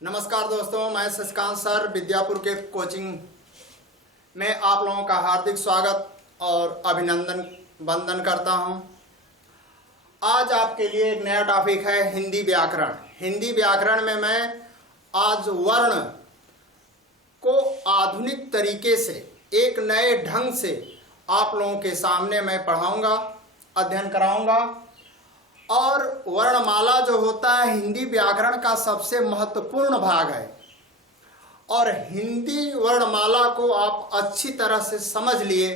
नमस्कार दोस्तों, मैं शशिकांत सर विद्यापुर के कोचिंग में आप लोगों का हार्दिक स्वागत और अभिनंदन वंदन करता हूं। आज आपके लिए एक नया टॉपिक है हिंदी व्याकरण। हिंदी व्याकरण में मैं आज वर्ण को आधुनिक तरीके से एक नए ढंग से आप लोगों के सामने मैं पढ़ाऊंगा, अध्ययन कराऊंगा। और वर्णमाला जो होता है हिंदी व्याकरण का सबसे महत्वपूर्ण भाग है और हिंदी वर्णमाला को आप अच्छी तरह से समझ लिए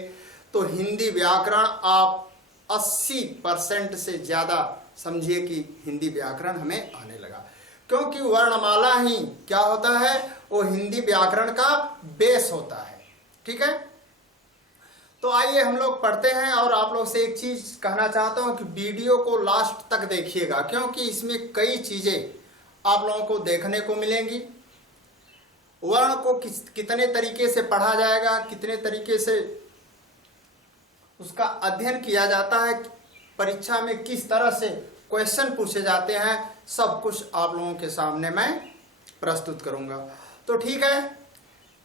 तो हिंदी व्याकरण आप 80% से ज़्यादा समझिए कि हिंदी व्याकरण हमें आने लगा, क्योंकि वर्णमाला ही क्या होता है, वो हिंदी व्याकरण का बेस होता है। ठीक है, तो आइए हम लोग पढ़ते हैं। और आप लोग से एक चीज कहना चाहता हूं कि वीडियो को लास्ट तक देखिएगा, क्योंकि इसमें कई चीजें आप लोगों को देखने को मिलेंगी। वर्ण को कितने तरीके से पढ़ा जाएगा, कितने तरीके से उसका अध्ययन किया जाता है, परीक्षा में किस तरह से क्वेश्चन पूछे जाते हैं, सब कुछ आप लोगों के सामने मैं प्रस्तुत करूंगा। तो ठीक है,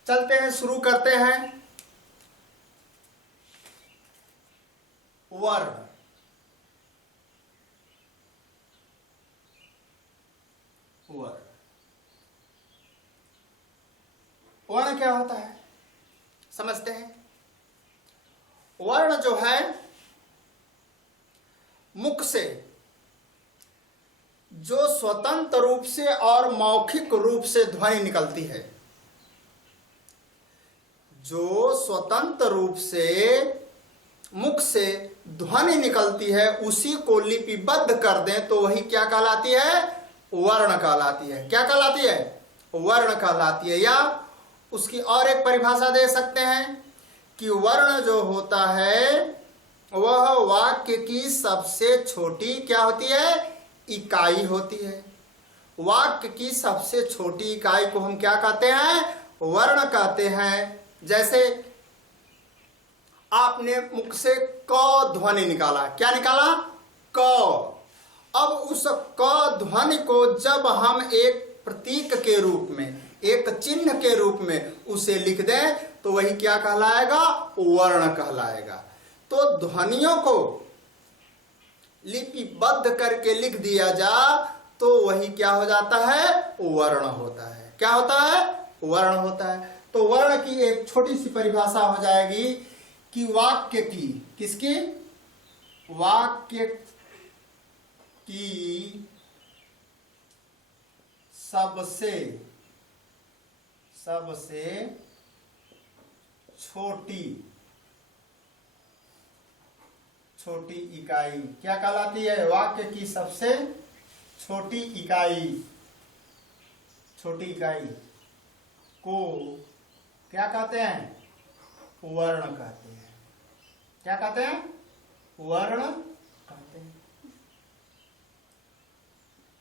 चलते हैं, शुरू करते हैं। वर्ण, वर्ण क्या होता है समझते हैं। वर्ण जो है मुख से जो स्वतंत्र रूप से और मौखिक रूप से ध्वनि निकलती है, जो स्वतंत्र रूप से मुख से ध्वनि निकलती है उसी को लिपिबद्ध कर दें तो वही क्या कहलाती है, वर्ण कहलाती है। क्या कहलाती है, वर्ण कहलाती है। या उसकी और एक परिभाषा दे सकते हैं कि वर्ण जो होता है वह वाक्य की सबसे छोटी क्या होती है, इकाई होती है। वाक्य की सबसे छोटी इकाई को हम क्या कहते हैं, वर्ण कहते हैं। जैसे आपने मुख से क ध्वनि निकाला, क्या निकाला, क। अब उस क ध्वनि को जब हम एक प्रतीक के रूप में, एक चिन्ह के रूप में उसे लिख दें तो वही क्या कहलाएगा, वर्ण कहलाएगा। तो ध्वनियों को लिपिबद्ध करके लिख दिया जा तो वही क्या हो जाता है, वर्ण होता है। क्या होता है, वर्ण होता है। तो वर्ण की एक छोटी सी परिभाषा हो जाएगी कि वाक्य की, किसकी, वाक्य की सबसे छोटी इकाई क्या कहलाती है, वाक्य की सबसे छोटी इकाई को क्या कहते हैं, वर्ण कहते हैं। क्या कहते हैं, वर्ण कहते हैं।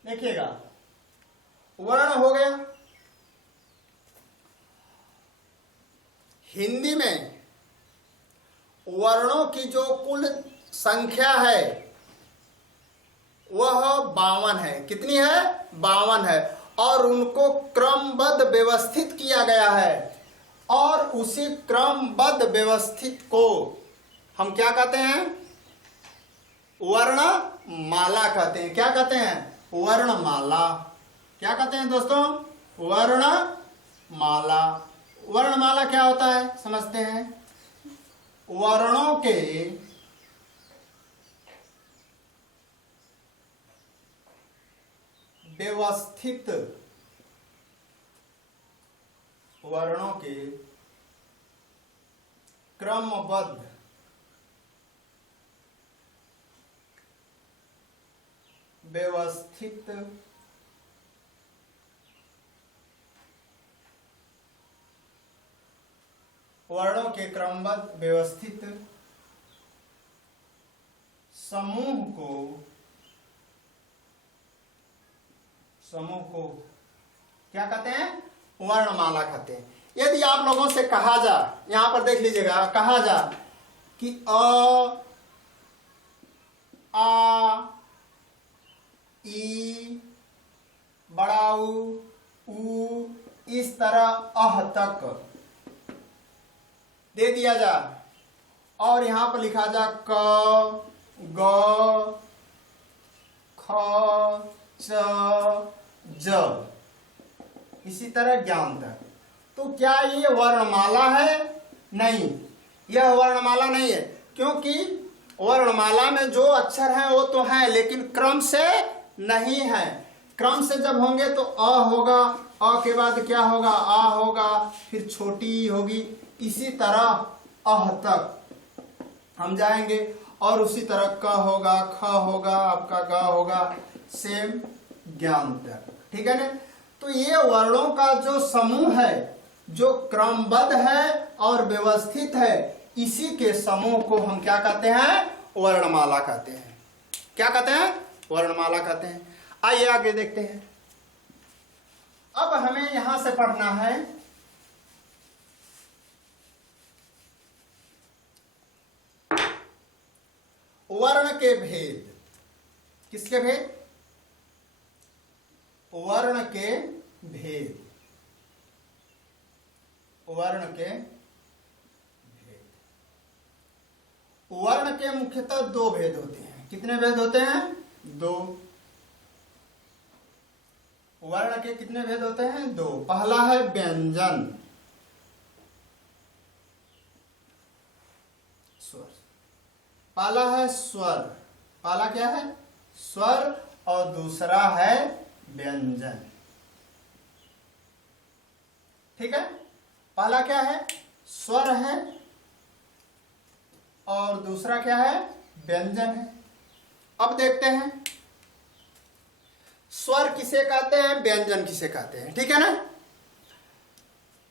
देखिएगा, वर्ण हो गया। हिंदी में वर्णों की जो कुल संख्या है वह 52 है। कितनी है, 52 है। और उनको क्रमबद्ध व्यवस्थित किया गया है और उसी क्रमबद्ध व्यवस्थित को हम क्या कहते हैं, वर्णमाला कहते हैं। क्या कहते हैं, वर्णमाला। क्या कहते हैं दोस्तों, वर्णमाला। वर्णमाला क्या होता है समझते हैं। वर्णों के व्यवस्थित, वर्णों के क्रमबद्ध व्यवस्थित वर्णों के क्रमबद्ध व्यवस्थित समूह को क्या कहते हैं, वर्णमाला कहते हैं। यदि आप लोगों से कहा जा, यहां पर देख लीजिएगा, कहा जा कि अ, आ, ई, बड़ा ऊ, तरह अह तक दे दिया जाए और यहां पर लिखा जा क ग ख च ज, इसी तरह ज्ञान तक। तो क्या ये वर्णमाला है? नहीं, यह वर्णमाला नहीं है, क्योंकि वर्णमाला में जो अक्षर हैं वो तो हैं, लेकिन क्रम से नहीं है। क्रम से जब होंगे तो अ होगा, अ के बाद क्या होगा? आ होगा, फिर छोटी ई होगी, इसी तरह अह तक हम जाएंगे और उसी तरह क होगा, ख होगा, आपका ग होगा, सेम ज्ञान तक। ठीक है ना? तो ये वर्णों का जो समूह है, जो क्रमबद्ध है और व्यवस्थित है, इसी के समूह को हम क्या कहते हैं? वर्णमाला कहते हैं। क्या कहते हैं? वर्णमाला कहते हैं। आइए आगे देखते हैं। अब हमें यहां से पढ़ना है वर्ण के भेद। किसके भेद? वर्ण के भेद। वर्ण के भेद। वर्ण के मुख्यतः दो भेद होते हैं। कितने भेद होते हैं? दो। वर्ण के कितने भेद होते हैं? दो। पहला है व्यंजन, स्वर। पहला है स्वर। पहला क्या है? स्वर। और दूसरा है व्यंजन। ठीक है? पहला क्या है? स्वर है और दूसरा क्या है? व्यंजन है। अब देखते हैं स्वर किसे कहते हैं, व्यंजन किसे कहते हैं। ठीक है ना?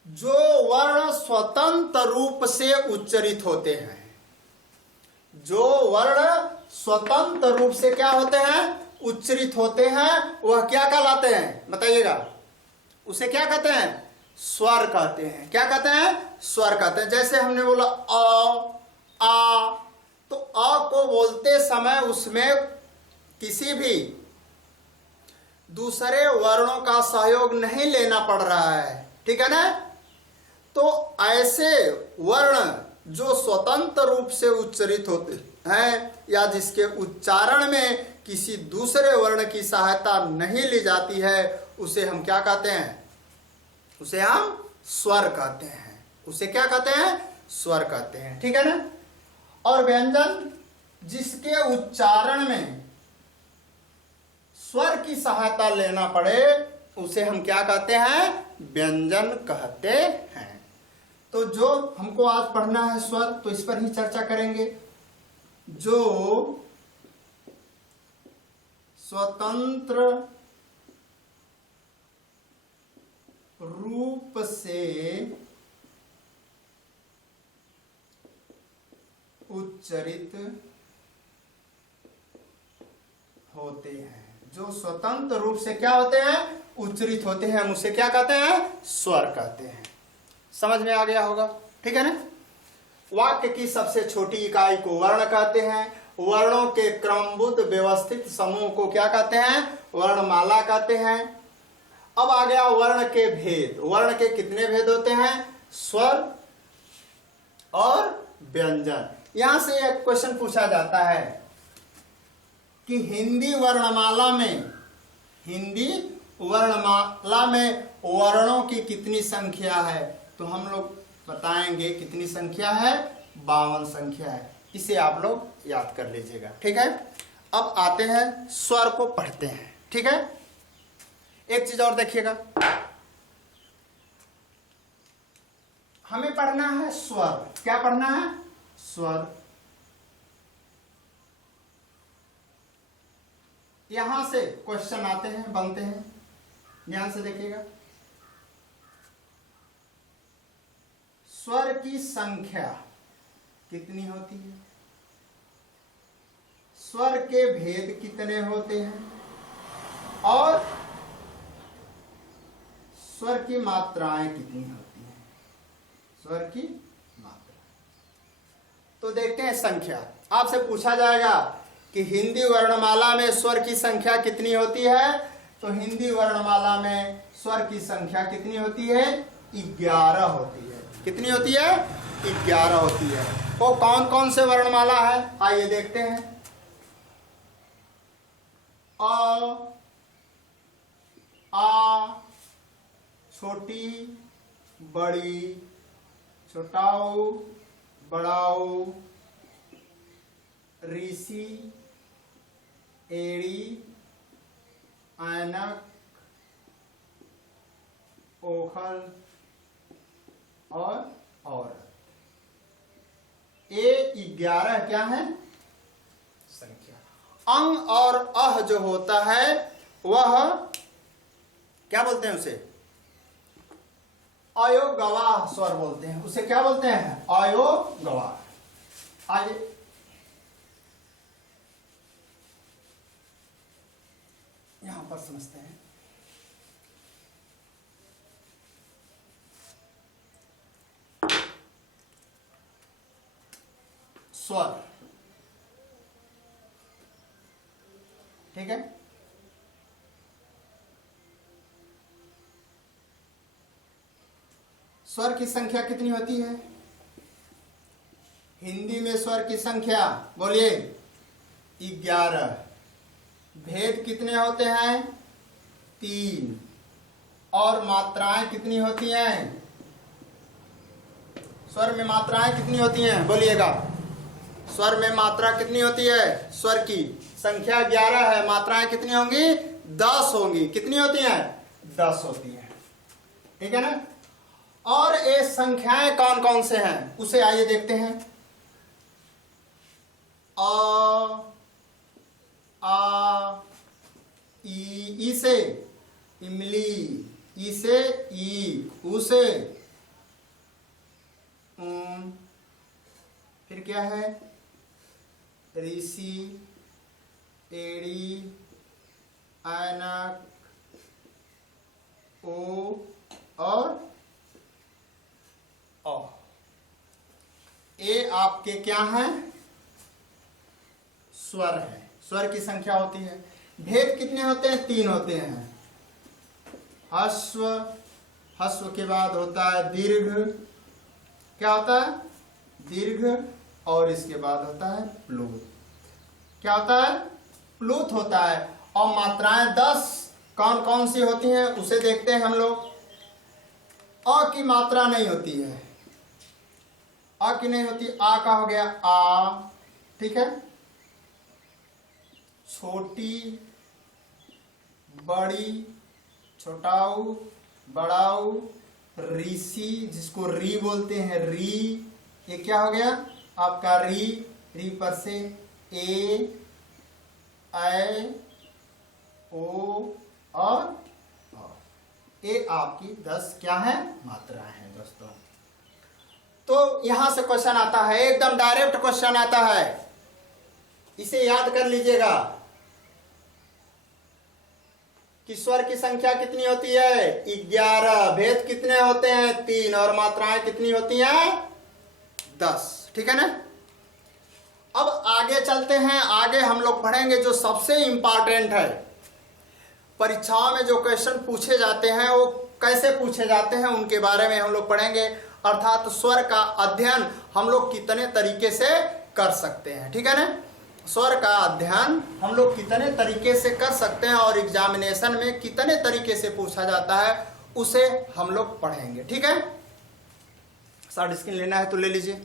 जो वर्ण स्वतंत्र रूप से उच्चरित होते हैं, जो वर्ण स्वतंत्र रूप से क्या होते हैं? उच्चरित होते हैं, वह क्या कहलाते हैं? बताइएगा। उसे क्या कहते हैं? स्वर कहते हैं। क्या कहते हैं? स्वर कहते हैं। जैसे हमने बोला अ, आ, तो अ को बोलते समय उसमें किसी भी दूसरे वर्णों का सहयोग नहीं लेना पड़ रहा है। ठीक है ना? तो ऐसे वर्ण जो स्वतंत्र रूप से उच्चरित होते हैं या जिसके उच्चारण में किसी दूसरे वर्ण की सहायता नहीं ली जाती है, उसे हम क्या कहते हैं? उसे हम स्वर कहते हैं। उसे क्या कहते हैं? स्वर कहते हैं। ठीक है ना? और व्यंजन जिसके उच्चारण में स्वर की सहायता लेना पड़े, उसे हम क्या कहते हैं? व्यंजन कहते हैं। तो जो हमको आज पढ़ना है स्वर, तो इस पर ही चर्चा करेंगे। जो स्वतंत्र रूप से उच्चरित होते हैं, जो स्वतंत्र रूप से क्या होते हैं? उच्चरित होते हैं, हम उसे क्या कहते हैं? स्वर कहते हैं। समझ में आ गया होगा। ठीक है ना? वाक्य की सबसे छोटी इकाई को वर्ण कहते हैं। वर्णों के क्रमबद्ध व्यवस्थित समूह को क्या कहते हैं? वर्णमाला कहते हैं। अब आ गया वर्ण के भेद। वर्ण के कितने भेद होते हैं? स्वर और व्यंजन। यहां से एक क्वेश्चन पूछा जाता है कि हिंदी वर्णमाला में वर्णों की कितनी संख्या है? तो हम लोग बताएंगे कितनी संख्या है? 52 संख्या है। इसे आप लोग याद कर लीजिएगा। ठीक है? अब आते हैं स्वर को पढ़ते हैं। ठीक है? एक चीज और देखिएगा, हमें पढ़ना है स्वर। क्या पढ़ना है? स्वर। यहां से क्वेश्चन आते हैं, बनते हैं। ध्यान से देखिएगा। स्वर की संख्या कितनी होती है? स्वर के भेद कितने होते हैं? और स्वर की मात्राएं कितनी होती हैं? स्वर की मात्रा। तो देखते हैं संख्या। आपसे पूछा जाएगा कि हिंदी वर्णमाला में स्वर की संख्या कितनी होती है? तो हिंदी वर्णमाला में स्वर की संख्या कितनी होती है? 11 होती है। कितनी होती है? 11 होती है। वो कौन कौन से वर्णमाला है, आइए देखते हैं। अ, आ, छोटी, बड़ी, छोटाऊ, बड़ाऊ, ऋषि, एड़ी, ऐनक, ओखल और औरत। ये 11 क्या है? संख्या। अंग और अह जो होता है वह क्या बोलते हैं? उसे अयोगवाह स्वर बोलते हैं। उसे क्या बोलते हैं? अयोगवाह। आइए यहां पर समझते हैं। स्वर, ठीक है। स्वर की संख्या कितनी होती है? हिंदी में स्वर की संख्या बोलिए 11। भेद कितने होते हैं? 3। और मात्राएं कितनी होती हैं? स्वर में मात्राएं कितनी होती हैं? बोलिएगा। स्वर में मात्रा कितनी होती है? स्वर की संख्या 11 है, मात्राएं कितनी होंगी? 10 होंगी। कितनी होती हैं? 10 होती हैं, ठीक है ना। और ये संख्याएं कौन कौन से हैं उसे आइए देखते हैं। आ, ई से इमली, ई से ईख, ऊ से फिर क्या है? ऋषि, एड़ी, ऐनक, ओ और औ। ये आपके क्या हैं? स्वर है। स्वर की संख्या होती है। भेद कितने होते हैं? 3 होते हैं। हस्व, हस्व के बाद होता है दीर्घ। क्या होता है? दीर्घ। और इसके बाद होता है प्लुत। क्या होता है? प्लुत होता है। और मात्राएं 10 कौन कौन सी होती हैं उसे देखते हैं हम लोग। अ की मात्रा नहीं होती है। अ की नहीं होती। आ का हो गया आ, ठीक है। छोटी, बड़ी, छोटाऊ, बड़ाऊ, ऋषि जिसको री बोलते हैं, री, ये क्या हो गया आपका? री, री पर से ए, ऐ, ओ और ये आपकी 10 क्या है? मात्रा है दोस्तों। तो यहां से क्वेश्चन आता है, एकदम डायरेक्ट क्वेश्चन आता है, इसे याद कर लीजिएगा कि स्वर की संख्या कितनी होती है? 11। भेद कितने होते हैं? 3। और मात्राएं कितनी होती हैं? 10, ठीक है ना। अब आगे चलते हैं। आगे हम लोग पढ़ेंगे जो सबसे इंपॉर्टेंट है, परीक्षाओं में जो क्वेश्चन पूछे जाते हैं वो कैसे पूछे जाते हैं उनके बारे में हम लोग पढ़ेंगे। अर्थात स्वर का अध्ययन हम लोग कितने तरीके से कर सकते हैं, ठीक है ना। स्वर का अध्ययन हम लोग कितने तरीके से कर सकते हैं और एग्जामिनेशन में कितने तरीके से पूछा जाता है उसे हम लोग पढ़ेंगे, ठीक है। शॉर्ट स्क्रीन लेना है तो ले लीजिए।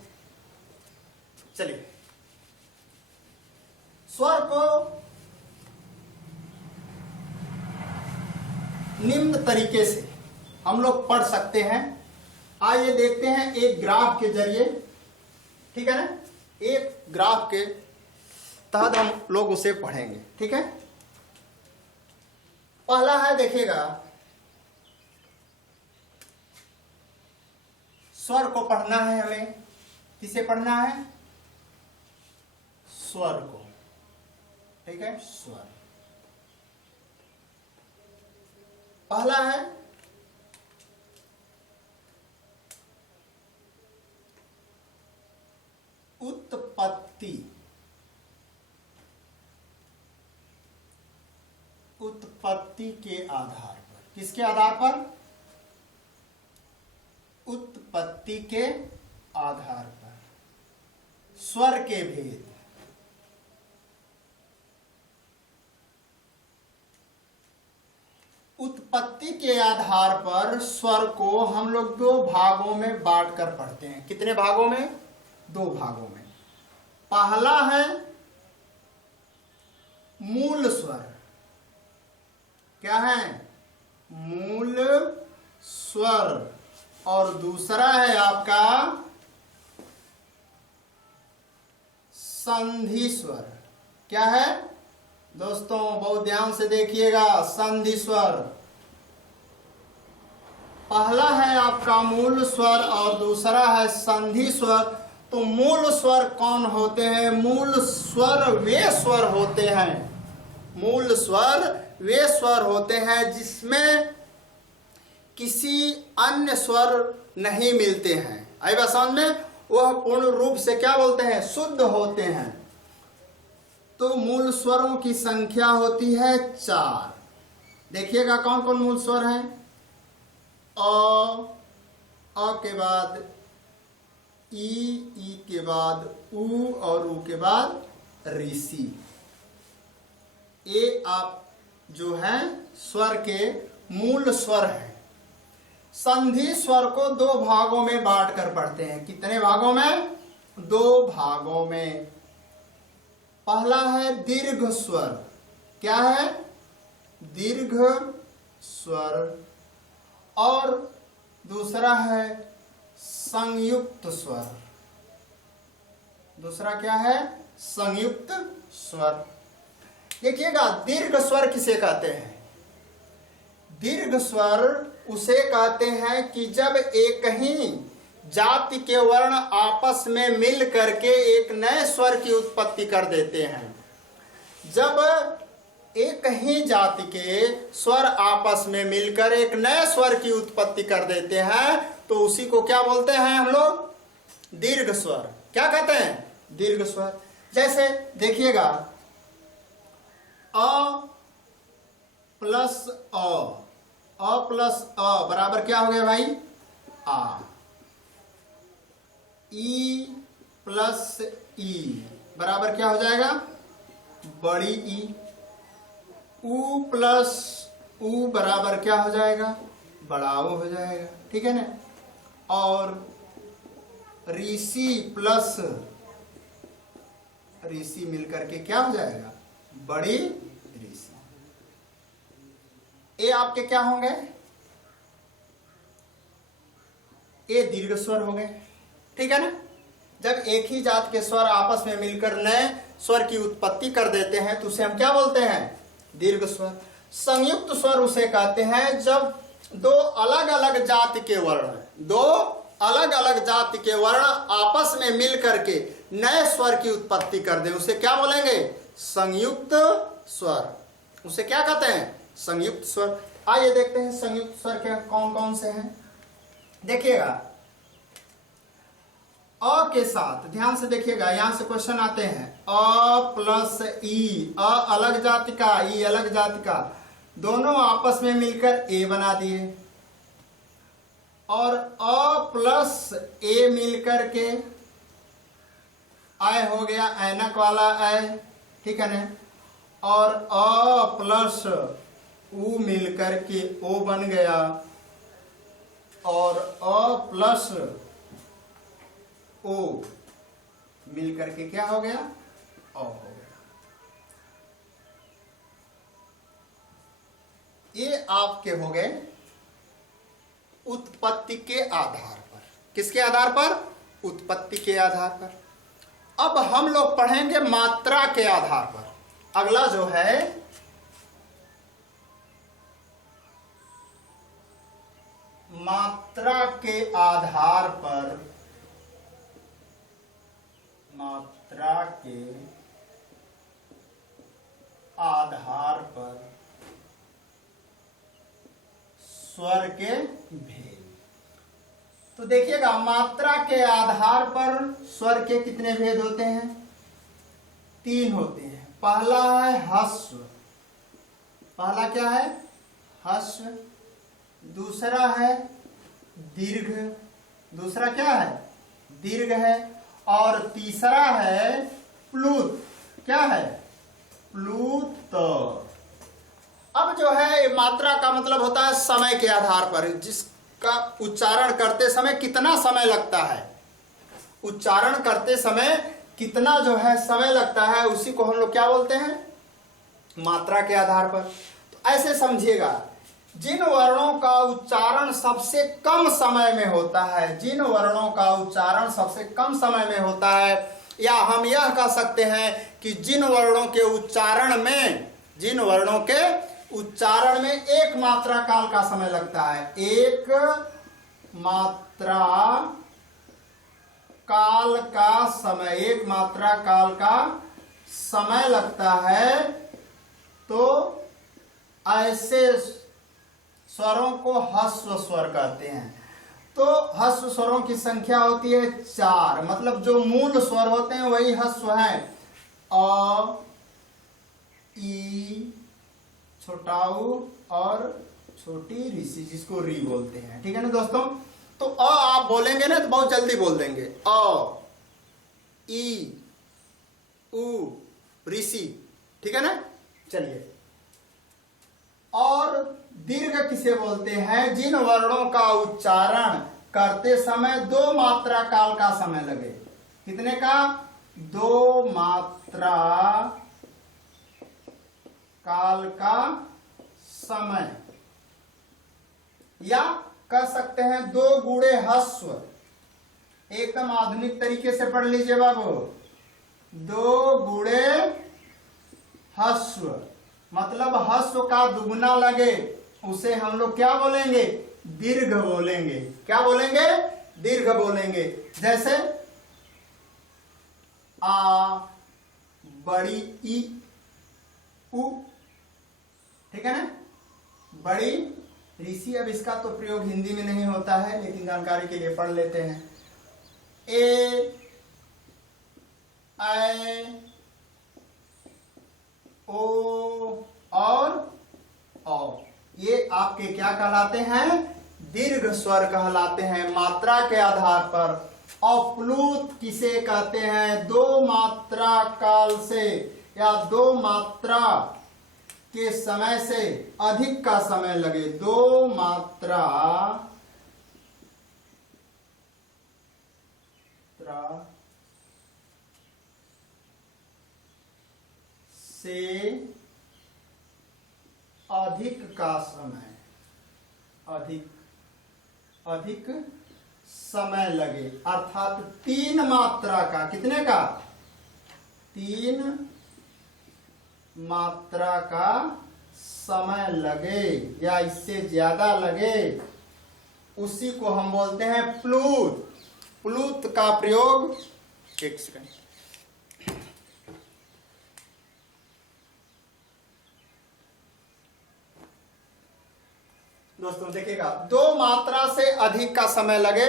चलिए, स्वर को निम्न तरीके से हम लोग पढ़ सकते हैं। आइए देखते हैं एक ग्राफ के जरिए, ठीक है ना। एक ग्राफ के तहत हम लोग उसे पढ़ेंगे, ठीक है। पहला है, देखिएगा, स्वर को पढ़ना है हमें। किसे पढ़ना है? स्वर को, ठीक है। स्वर पहला है उत्पत्ति। उत्पत्ति के आधार पर। किसके आधार पर? उत्पत्ति के आधार पर स्वर के भेद। उत्पत्ति के आधार पर स्वर को हम लोग दो भागों में बांट कर पढ़ते हैं। कितने भागों में? दो भागों में। पहला है मूल स्वर। क्या है? मूल स्वर। और दूसरा है आपका संधि स्वर। क्या है दोस्तों? बहुत ध्यान से देखिएगा। संधि स्वर। पहला है आपका मूल स्वर और दूसरा है संधि स्वर। तो मूल स्वर कौन होते हैं? मूल स्वर वे स्वर होते हैं, मूल स्वर वे स्वर होते हैं जिसमें किसी अन्य स्वर नहीं मिलते हैं। आई बात समझ में? वह पूर्ण रूप से क्या बोलते हैं? शुद्ध होते हैं। तो मूल स्वरों की संख्या होती है 4। देखिएगा कौन कौन मूल स्वर हैं। अ के बाद ई के बाद उ और उ के बाद ऋषि। ये आप जो है स्वर के मूल स्वर हैं। संधि स्वर को दो भागों में बांट कर पढ़ते हैं। कितने भागों में? दो भागों में। पहला है दीर्घ स्वर। क्या है? दीर्घ स्वर। और दूसरा है संयुक्त स्वर। दूसरा क्या है? संयुक्त स्वर। देखिएगा दीर्घ स्वर किसे कहते हैं? दीर्घ स्वर उसे कहते हैं कि जब एक ही जाति के वर्ण आपस में मिल करके एक नए स्वर की उत्पत्ति कर देते हैं। जब एक ही जाति के स्वर आपस में मिलकर एक नए स्वर की उत्पत्ति कर देते हैं तो उसी को क्या बोलते हैं हम लोग? दीर्घ स्वर। क्या कहते हैं? दीर्घ स्वर। जैसे देखिएगा अ प्लस अ प्लस अ बराबर क्या हो गया भाई? आ। ई प्लस ई बराबर क्या हो जाएगा? बड़ी ई। उ प्लस उ बराबर क्या हो जाएगा? बड़ा ओ हो जाएगा। ठीक है ना? और ऋषि प्लस ऋषि मिलकर के क्या हो जाएगा? बड़ी ऋषि। ये आपके क्या होंगे? ये दीर्घ स्वर हो गए। ठीक है ना? जब एक ही जात के स्वर आपस में मिलकर नए स्वर की उत्पत्ति कर देते हैं तो उसे हम क्या बोलते हैं? दीर्घ स्वर। संयुक्त स्वर उसे कहते हैं जब दो अलग अलग जाति के वर्ण आपस में मिल करके नए स्वर की उत्पत्ति कर दें। उसे क्या बोलेंगे? संयुक्त स्वर। उसे क्या कहते हैं? संयुक्त स्वर। आइए देखते हैं संयुक्त स्वर के कौन कौन से हैं। देखिएगा अ के साथ ध्यान से देखिएगा, यहां से क्वेश्चन आते हैं। अ प्लस ई, अ अलग जाति का, ई अलग जाति का, दोनों आपस में मिलकर ए बना दिए। और अ प्लस ए मिलकर के आय हो गया, ऐनक वाला आय। ठीक है ना? और अ प्लस उ मिलकर के ओ बन गया। और अ प्लस ओ मिलकर के क्या हो गया? ओ हो गया। ये आपके हो गए उत्पत्ति के आधार पर। किसके आधार पर? उत्पत्ति के आधार पर। अब हम लोग पढ़ेंगे मात्रा के आधार पर। अगला जो है मात्रा के आधार पर, मात्रा के आधार पर स्वर के भेद। तो देखिएगा मात्रा के आधार पर स्वर के कितने भेद होते हैं? 3 होते हैं। पहला है ह्रस्व, पहला क्या है? ह्रस्व, दूसरा है दीर्घ, दूसरा क्या है? दीर्घ है, और तीसरा है प्लुत। क्या है? प्लुत। अब जो है मात्रा का मतलब होता है समय के आधार पर, जिसका उच्चारण करते समय कितना समय लगता है, उच्चारण करते समय कितना जो है समय लगता है, उसी को हम लोग क्या बोलते हैं? मात्रा के आधार पर। तो ऐसे समझिएगा, जिन वर्णों का उच्चारण सबसे कम समय में होता है, जिन वर्णों का उच्चारण सबसे कम समय में होता है, या हम यह कह सकते हैं कि जिन वर्णों के उच्चारण में, जिन वर्णों के उच्चारण में एक मात्रा काल का समय लगता है, एक मात्रा काल का समय, एक मात्रा काल का समय लगता है, तो ऐसे स्वरों को ह्रस्व स्वर कहते हैं। तो ह्रस्व स्वरों की संख्या होती है 4, मतलब जो मूल स्वर होते हैं वही ह्रस्व हैं। अ, ई, छोटा उ और छोटी ऋषि, जिसको री बोलते हैं। ठीक है ना दोस्तों? तो अ आप बोलेंगे ना तो बहुत जल्दी बोल देंगे। अ, ई, उ, ऋषि। ठीक है ना? चलिए, और दीर्घ किसे बोलते हैं? जिन वर्णों का उच्चारण करते समय 2 मात्रा काल का समय लगे। कितने का? 2 मात्रा काल का समय, या कह सकते हैं 2 गुणे ह्रस्व। एकदम आधुनिक तरीके से पढ़ लीजिए बाबू, 2 गुणे ह्रस्व, मतलब ह्रस्व का दुगुना लगे, उसे हम लोग क्या बोलेंगे? दीर्घ बोलेंगे। क्या बोलेंगे? दीर्घ बोलेंगे। जैसे आ, बड़ी ई, उ। ठीक है ना? बड़ी ऋषि। अब इसका तो प्रयोग हिंदी में नहीं होता है, लेकिन जानकारी के लिए पढ़ लेते हैं। ए, ऐ, ओ और औ, ये आपके क्या कहलाते हैं? दीर्घ स्वर कहलाते हैं मात्रा के आधार पर। और प्लुत किसे कहते हैं? 2 मात्रा काल से या 2 मात्रा के समय से अधिक का समय लगे, 2 मात्रा से अधिक का समय, अधिक समय लगे, अर्थात 3 मात्रा का। कितने का? 3 मात्रा का समय लगे या इससे ज्यादा लगे, उसी को हम बोलते हैं प्लुत। प्लुत का प्रयोग, एक सेकंड, दोस्तों देखिएगा, 2 मात्रा से अधिक का समय लगे।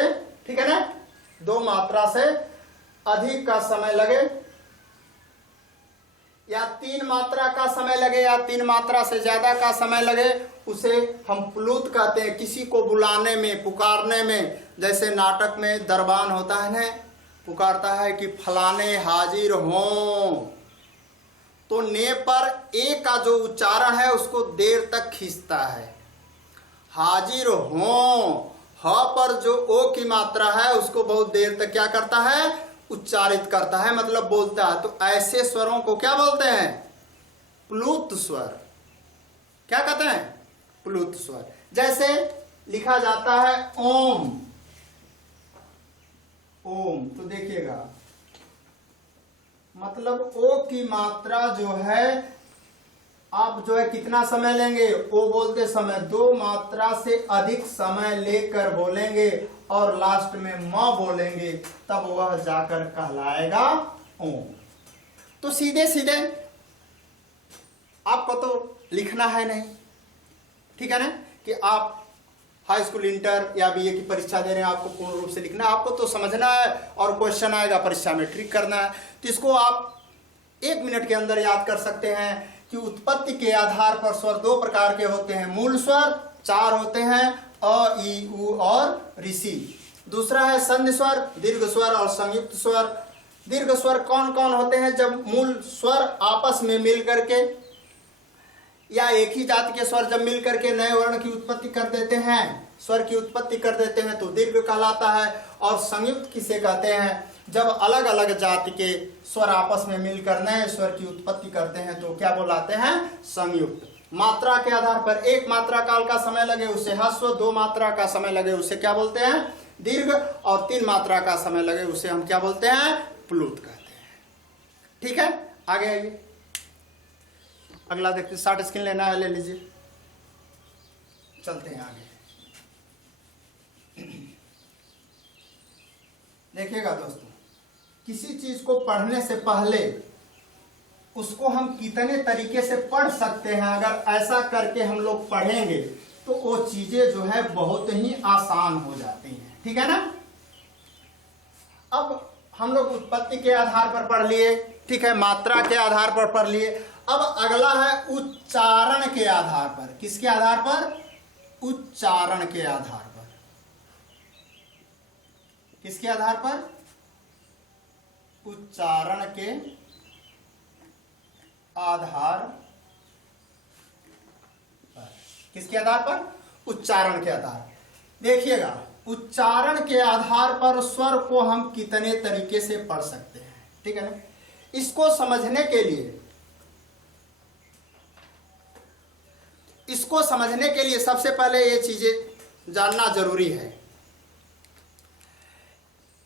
ठीक है ना? 2 मात्रा से अधिक का समय लगे, या 3 मात्रा का समय लगे, या 3 मात्रा से ज्यादा का समय लगे, उसे हम प्लुत कहते हैं। किसी को बुलाने में, पुकारने में, जैसे नाटक में दरबान होता है ना, पुकारता है कि फलाने हाजिर हों, तो ने पर ए का जो उच्चारण है उसको देर तक खींचता है। हाजिर हों, ह पर जो ओ की मात्रा है उसको बहुत देर तक क्या करता है? उच्चारित करता है, मतलब बोलता है। तो ऐसे स्वरों को क्या बोलते हैं? प्लुत स्वर। क्या कहते हैं? प्लुत स्वर। जैसे लिखा जाता है ओम, ओम, तो देखिएगा, मतलब ओ की मात्रा जो है, आप जो है कितना समय लेंगे? ओ बोलते समय 2 मात्रा से अधिक समय लेकर बोलेंगे, और लास्ट में म बोलेंगे, तब वह जाकर कहलाएगा ओम। तो सीधे सीधे आपको तो लिखना है नहीं। ठीक है ना? कि आप हाई स्कूल, इंटर या बीए की परीक्षा दे रहे हैं, आपको पूर्ण रूप से लिखना है, आपको तो समझना है, और क्वेश्चन आएगा परीक्षा में ट्रिक करना है। तो इसको आप 1 मिनट के अंदर याद कर सकते हैं कि उत्पत्ति के आधार पर स्वर दो प्रकार के होते हैं, मूल स्वर चार होते हैं, अ, ई, उ और ऋषि। दूसरा है संधि स्वर, दीर्घ स्वर और संयुक्त स्वर। दीर्घ स्वर कौन कौन होते हैं? जब मूल स्वर आपस में मिल करके या एक ही जाति के स्वर जब मिल करके नए वर्ण की उत्पत्ति कर देते हैं, स्वर की उत्पत्ति कर देते हैं तो दीर्घ कहलाता है। और संयुक्त किसे कहते हैं? जब अलग अलग जाति के स्वर आपस में मिलकर नए स्वर की उत्पत्ति करते हैं तो क्या बोलाते हैं? संयुक्त। मात्रा के आधार पर एक मात्रा काल का समय लगे उसे ह्रस्व, दो मात्रा का समय लगे उसे क्या बोलते हैं? दीर्घ, और तीन मात्रा का समय लगे उसे हम क्या बोलते हैं? प्लुत कहते हैं। ठीक है, आगे आइए, अगला देखते। 60 स्क्रीन लेना है, ले लीजिए, चलते हैं आगे। देखिएगा दोस्तों, किसी चीज को पढ़ने से पहले उसको हम कितने तरीके से पढ़ सकते हैं, अगर ऐसा करके हम लोग पढ़ेंगे तो वो चीजें जो है बहुत ही आसान हो जाती हैं। ठीक है ना? अब हम लोग उत्पत्ति के आधार पर पढ़ लिए, ठीक है, मात्रा के आधार पर पढ़ लिए। अब अगला है उच्चारण के आधार पर। किसके आधार पर? उच्चारण के आधार पर। किसके आधार पर? उच्चारण के आधार पर। किसके आधार पर? उच्चारण के आधार। देखिएगा, उच्चारण के आधार पर स्वर को हम कितने तरीके से पढ़ सकते हैं। ठीक है ना? इसको समझने के लिए सबसे पहले ये चीजें जानना जरूरी है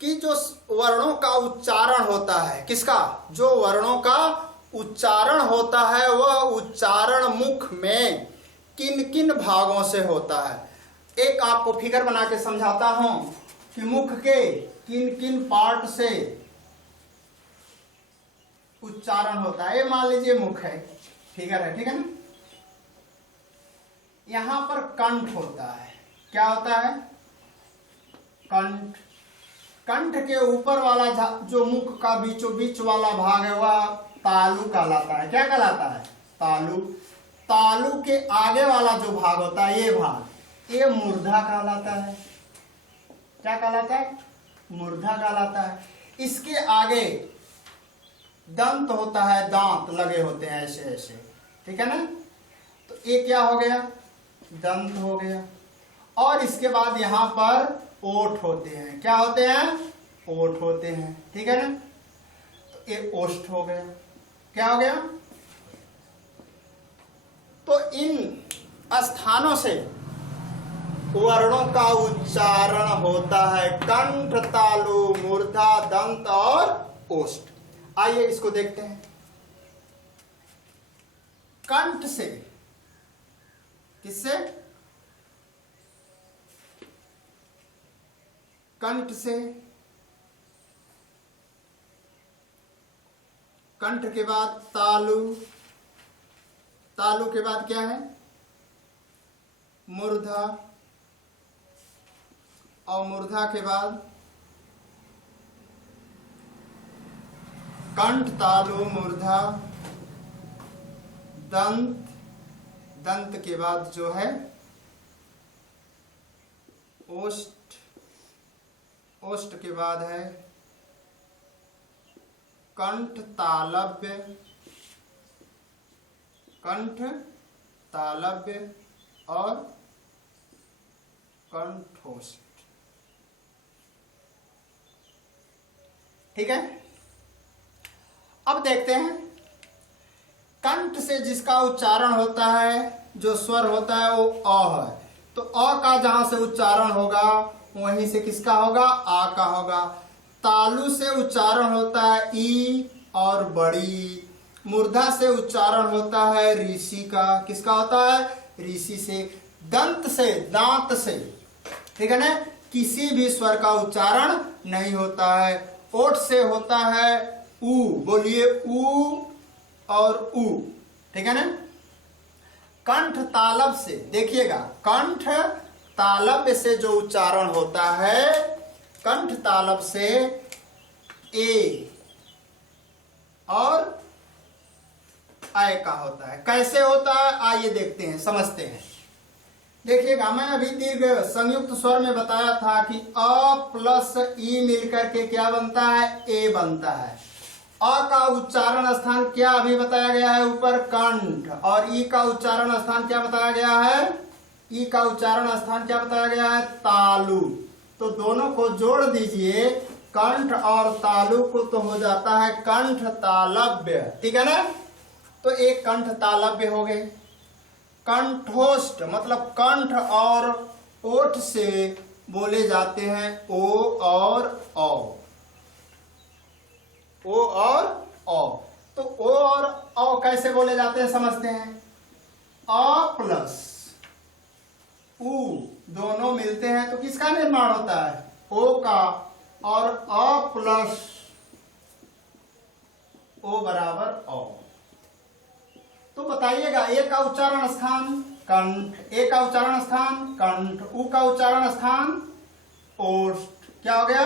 कि जो वर्णों का उच्चारण होता है, किसका? जो वर्णों का उच्चारण होता है वह उच्चारण मुख में किन किन भागों से होता है। एक आपको फिगर बना के समझाता हूं कि मुख के किन किन पार्ट से उच्चारण होता है। ये मान लीजिए मुख है, फिगर है, ठीक है ना? यहां पर कंठ होता है। क्या होता है? कंठ। कंठ के ऊपर वाला जो मुख का बीचों बीच वाला भाग है वह तालु कहलाता है। क्या कहलाता है? तालु। तालु के आगे वाला जो भाग होता है, ये भाग, ये मूर्धा कहलाता है। क्या कहलाता है? मूर्धा कहलाता है। इसके आगे दंत होता है, दांत लगे होते हैं ऐसे ऐसे, ठीक है ना? तो ये क्या हो गया? दंत हो गया। और इसके बाद यहां पर ओठ होते हैं। क्या होते हैं? ओठ होते हैं, ठीक है ना? तो ये ओष्ठ हो गया। क्या हो गया? तो इन स्थानों से वर्णों का उच्चारण होता है। कंठ, तालु, मूर्धा, दंत और ओष्ठ। आइए इसको देखते हैं। कंठ से, किससे? कंठ से। कंठ के बाद तालु। तालु के बाद क्या है? मूर्धा। और मूर्धा के बाद कंठ, तालु, मूर्धा, दंत। दंत के बाद जो है ओष्ठ। ओष्ठ के बाद है कंठ, तालव्य। कंठ, तालव्य और कंठोष्ठ। ठीक है? अब देखते हैं कंठ से जिसका उच्चारण होता है, जो स्वर होता है वो अ है। तो अ का जहां से उच्चारण होगा वहीं से किसका होगा? आ का होगा। तालु से उच्चारण होता है ई और बड़ी। मूर्धा से उच्चारण होता है ऋषि का। किसका होता है? ऋषि से। दंत से, दांत से, ठीक है ना, किसी भी स्वर का उच्चारण नहीं होता है। ओठ से होता है ऊ। बोलिए ऊ और ऊ, ठीक है ना? कंठ तालव से, देखिएगा, कंठ तालव्य से जो उच्चारण होता है, कंठ तालव से ए और आय का होता है। कैसे होता है आइए देखते हैं, समझते हैं। देखिएगा, मैं अभी दीर्घ संयुक्त स्वर में बताया था कि अ प्लस ई मिलकर के क्या बनता है, ए बनता है। अ का उच्चारण स्थान क्या अभी बताया गया है, ऊपर कंठ, और ई का उच्चारण स्थान क्या बताया गया है, ई का उच्चारण स्थान क्या बताया गया है, तालु। तो दोनों को जोड़ दीजिए, कंठ और तालु को, तो हो जाता है कंठ तालव्य, ठीक है ना। तो एक कंठ तालव्य हो गए। कंठोष्ठ मतलब कंठ और ओठ से बोले जाते हैं ओ और औ, ओ और औ। तो ओ और औ कैसे बोले जाते हैं समझते हैं। अ प्लस उ दोनों मिलते हैं तो किसका निर्माण होता है, ओ का, और अ प्लस ओ बराबर औ। तो बताइएगा, ए का उच्चारण स्थान कंठ, ए का उच्चारण स्थान कंठ, उ का उच्चारण स्थान ओष्ठ, क्या हो गया,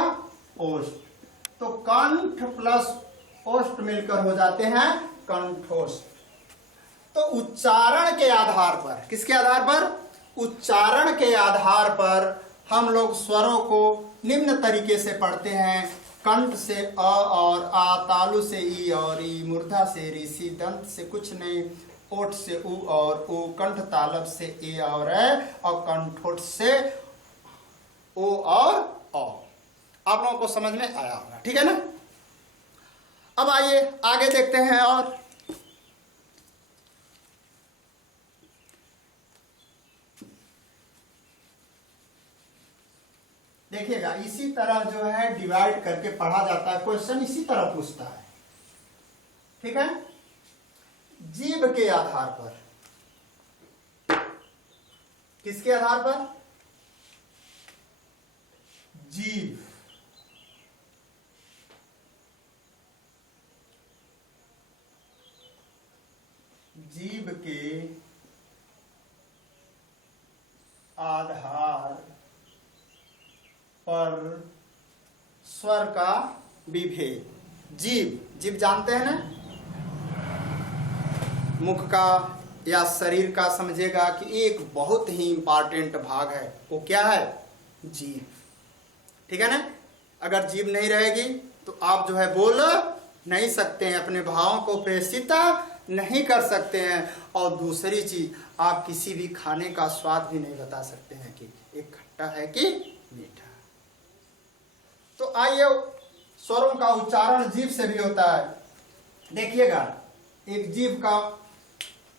ओष्ठ। तो कंठ प्लस ओष्ठ मिलकर हो जाते हैं कंठोष्ठ। तो उच्चारण के आधार पर, किसके आधार पर, उच्चारण के आधार पर हम लोग स्वरों को निम्न तरीके से पढ़ते हैं। कंठ से अ और आ, तालु से ई और ई, मूर्धा से ऋषि, दंत से कुछ नहीं, ओठ से उ और उ, कंठ तालव से ए और ए, और कंठोठ से ओ और औ। आप लोगों को समझ में आया होगा, ठीक है ना। अब आइए आगे देखते हैं। और देखिएगा, इसी तरह जो है डिवाइड करके पढ़ा जाता है, क्वेश्चन इसी तरह पूछता है, ठीक है। जीभ के आधार पर, किसके आधार पर, जीभ, जीभ के आधार पर स्वर का विभेद। जीभ, जीभ जानते हैं ना, मुख का या शरीर का समझेगा कि एक बहुत ही इंपॉर्टेंट भाग है, वो क्या है, जीभ, ठीक है ना। अगर जीभ नहीं रहेगी तो आप जो है बोल नहीं सकते हैं, अपने भावों को प्रेषित नहीं कर सकते हैं, और दूसरी चीज आप किसी भी खाने का स्वाद भी नहीं बता सकते हैं कि एक खट्टा है कि मीठा। तो आइए, स्वरों का उच्चारण जीभ से भी होता है। देखिएगा, एक जीभ का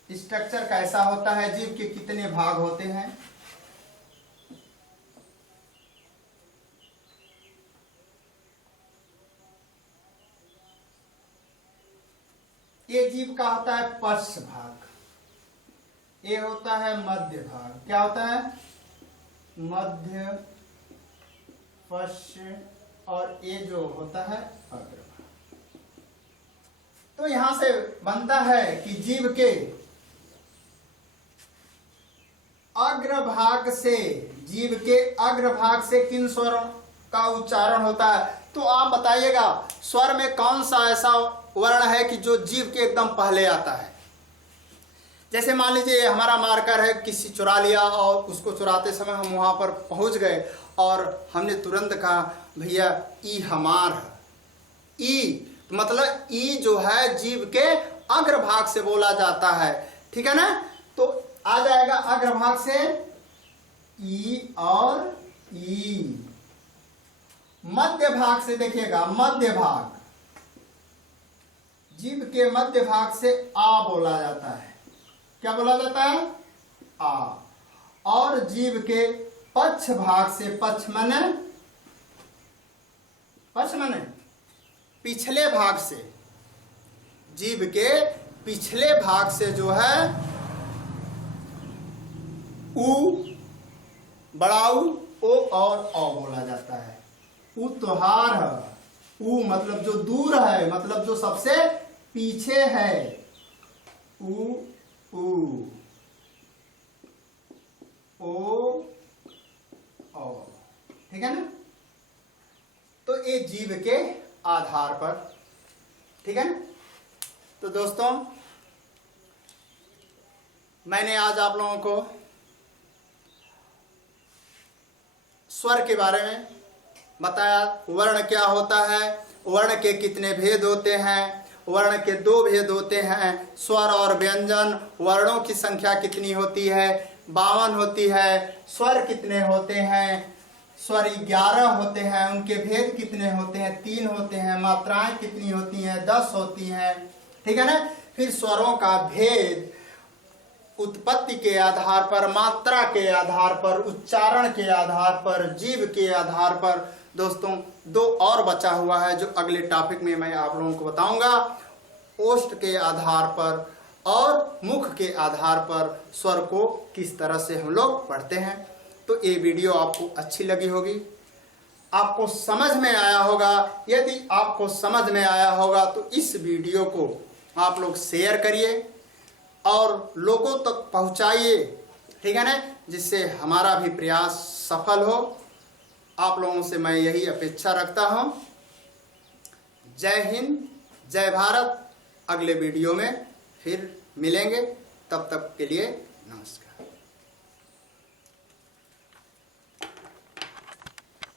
स्ट्रक्चर कैसा होता है, जीभ के कितने भाग होते हैं। ये जीभ का होता है पश्च भाग, ये होता है मध्य भाग, क्या होता है, मध्य, पश्च, और ये जो होता है अग्रभाग। तो यहां से बनता है कि जीभ के अग्रभाग से, जीभ के अग्रभाग से किन स्वरों का उच्चारण होता है। तो आप बताइएगा, स्वर में कौन सा ऐसा वर्ण है कि जो जीभ के एकदम पहले आता है। जैसे मान लीजिए हमारा मार्कर है, किसी चुरा लिया और उसको चुराते समय हम वहां पर पहुंच गए और हमने तुरंत कहा भैया ई हमार है। ई मतलब ई जो है जीभ के अग्रभाग से बोला जाता है, ठीक है ना। तो आ जाएगा अग्रभाग से ई और ई। मध्य भाग से देखिएगा, मध्य भाग, जीभ के मध्य भाग से आ बोला जाता है, क्या बोला जाता है, आ। और जीभ के पक्ष भाग से, पक्ष माने, पक्ष माने पिछले भाग से, जीभ के पिछले भाग से जो है उ, बड़ा ओ और औ बोला जाता है। उ त्योहार है, उ मतलब जो दूर है, मतलब जो सबसे पीछे है, उ उ, ओ औ, ठीक है ना। तो ये जीभ के आधार पर, ठीक है ना। तो दोस्तों मैंने आज आप लोगों को स्वर के बारे में बताया। वर्ण क्या होता है, वर्ण के कितने भेद होते हैं। वर्ण के 2 भेद होते हैं, स्वर और व्यंजन। वर्णों की संख्या कितनी होती है, 52 होती है। स्वर कितने होते हैं, स्वर 11 होते हैं। उनके भेद कितने होते हैं, 3 होते हैं। मात्राएं कितनी होती हैं, 10 होती हैं। ठीक है ना। फिर स्वरों का भेद उत्पत्ति के आधार पर, मात्रा के आधार पर, उच्चारण के आधार पर, जीव के आधार पर। दोस्तों 2 और बचा हुआ है जो अगले टॉपिक में मैं आप लोगों को बताऊंगा। ओष्ठ के आधार पर और मुख के आधार पर स्वर को किस तरह से हम लोग पढ़ते हैं। तो ये वीडियो आपको अच्छी लगी होगी, आपको समझ में आया होगा। यदि आपको समझ में आया होगा तो इस वीडियो को आप लोग शेयर करिए और लोगों तक पहुंचाइए। ठीक है ना, जिससे हमारा भी प्रयास सफल हो। आप लोगों से मैं यही अपेक्षा रखता हूं। जय हिंद, जय भारत। अगले वीडियो में फिर मिलेंगे, तब तक के लिए नमस्कार।